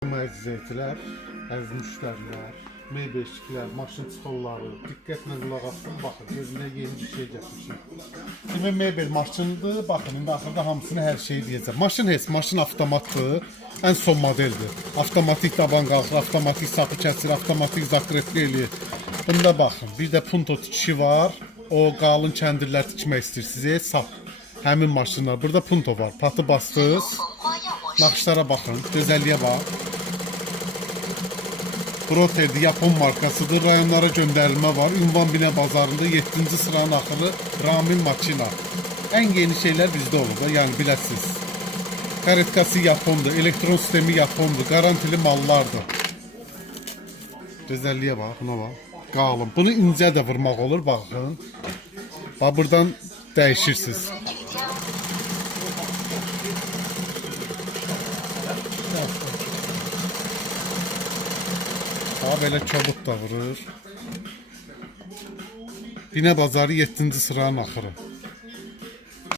Əzizləyicilər, əziz müştərilər, meybeşiklər, maşın çıxolları, diqqətlə qulaq asın, baxın, gözünə yeni bir şey gətirmişim. Kimin mebel maşınıdır, baxın, indi axırda hamısını hər şeyi deyəcəm. Maşın heç, maşın avtomatdır, ən son modeldir. Avtomatik taban qalxır, avtomatik sapı kəsir, avtomatik zakretli eləyir. Bunda baxın, bir də punto tikişi var, o qalın kəndirlər tikmək istəyirsiniz, sap. Həmin maşınlar, burada punto var, patı bastınız, naxışlara baxın, gözəlliyə bax. Proted Japon markasıdır. Rayonlara göndərilmə var. Ünvan Binə bazarında 7-ci sıranın axırı Ramin makina. En yeni şeyler bizde olur da, yani biləsiniz. Karetkası Japondur, elektron sistemi Japondur, garantili mallardır. Gözəlliyə bax, buna bax. Qalın. Bunu incə də vurmaq olur, baxın. Bax, buradan dəyişirsiniz. Belə kobud da vurur. Binə bazarı 7-ci sıranın axırı.